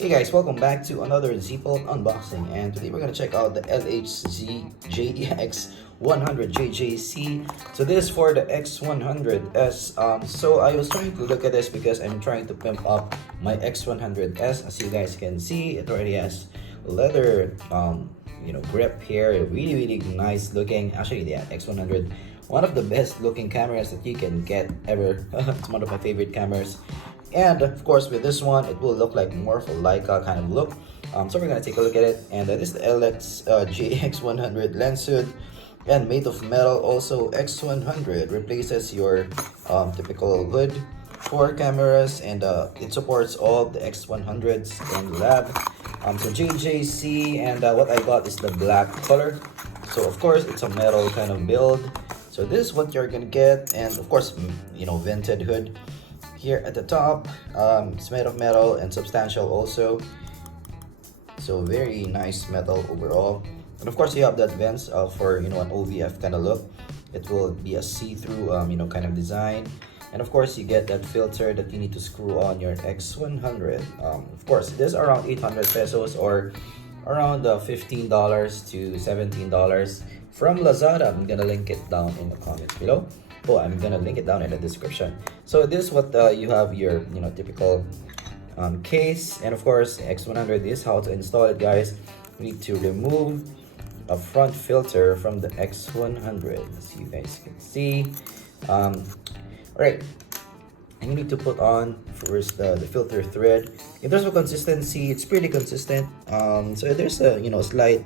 Hey guys, welcome back to another ZPolt unboxing, and today we're gonna check out the LX100 JJC. So this is for the X100s. So I was trying to look at this because I'm trying to pimp up my X100s. As you guys can see, it already has leather grip here. Really nice looking. Actually, yeah, X100, one of the best looking cameras that you can get ever. It's one of my favorite cameras. And of course, with this one, it will look like more of a Leica kind of look. So we're gonna take a look at it. And this is the JX100 lens hood, and made of metal. Also, X100 replaces your typical hood for cameras, and it supports all the X100s in the lab. So JJC, and what I got is the black color. So of course, it's a metal kind of build. So this is what you're gonna get, and of course, vented hood. Here at the top, it's made of metal and substantial also. So very nice metal overall. And of course, you have that vents for an OVF kind of look. It will be a see-through kind of design. And of course, you get that filter that you need to screw on your X100. Of course, this is around 800 pesos or around $15 to $17 from Lazada. I'm gonna link it down in the comments below. Oh, I'm gonna link it down in the description. So this is what you have your typical case, and of course X100. This is how to install it, guys. We need to remove a front filter from the X100, as you guys can see. All right, and you need to put on first the filter thread. In terms of consistency, it's pretty consistent. So there's a slight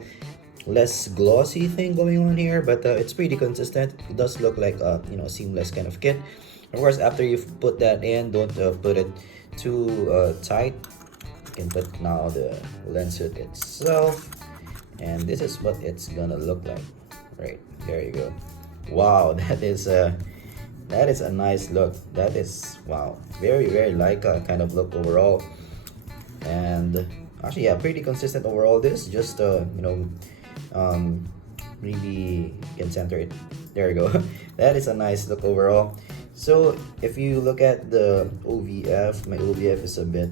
less glossy thing going on here, but it's pretty consistent. It does look like a seamless kind of kit. Of course, after you've put that in, don't put it too tight. You can put now the lens hood itself, and this is what it's gonna look like. Right there you go. Wow, that is a nice look. That is, wow, very Leica kind of look overall. And actually, yeah, pretty consistent overall. This just really, you can center it. There you go. That is a nice look overall. So if you look at the OVF, my OVF is a bit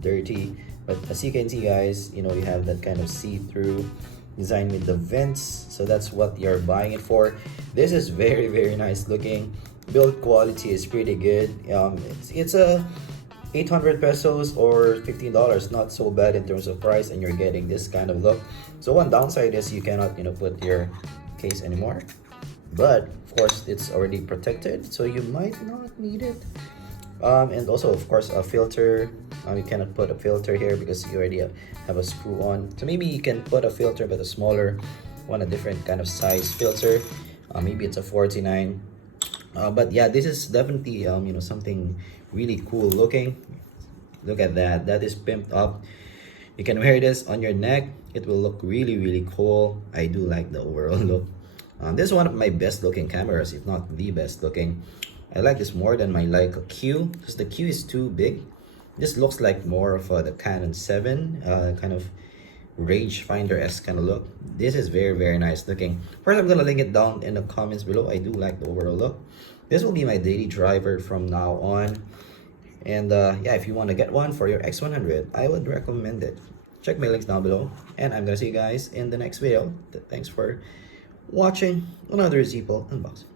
dirty, but as you can see, guys, you have that kind of see-through design with the vents. So that's what you're buying it for. This is very nice looking. Build quality is pretty good. It's a 800 pesos or $15, not so bad in terms of price, and you're getting this kind of look. So one downside is you cannot put your case anymore, but of course it's already protected, so you might not need it. And also, of course, a filter. You cannot put a filter here because you already have a screw on. So maybe you can put a filter, but a smaller one, a different kind of size filter. Maybe it's a 49. But yeah, this is definitely something really cool looking. Look at that. That is pimped up. You can wear this on your neck. It will look really cool. I do like the overall look. This is one of my best looking cameras, if not the best looking. I like this more than my Leica Q, because the Q is too big. This looks like more of the Canon 7 kind of rangefinder-esque kind of look. This is very nice looking. First, I'm gonna link it down in the comments below. I do like the overall look. This will be my daily driver from now on. And yeah, if you want to get one for your X100, I would recommend it. Check my links down below, and I'm gonna see you guys in the next video. Thanks for watching another ZPolt unboxing.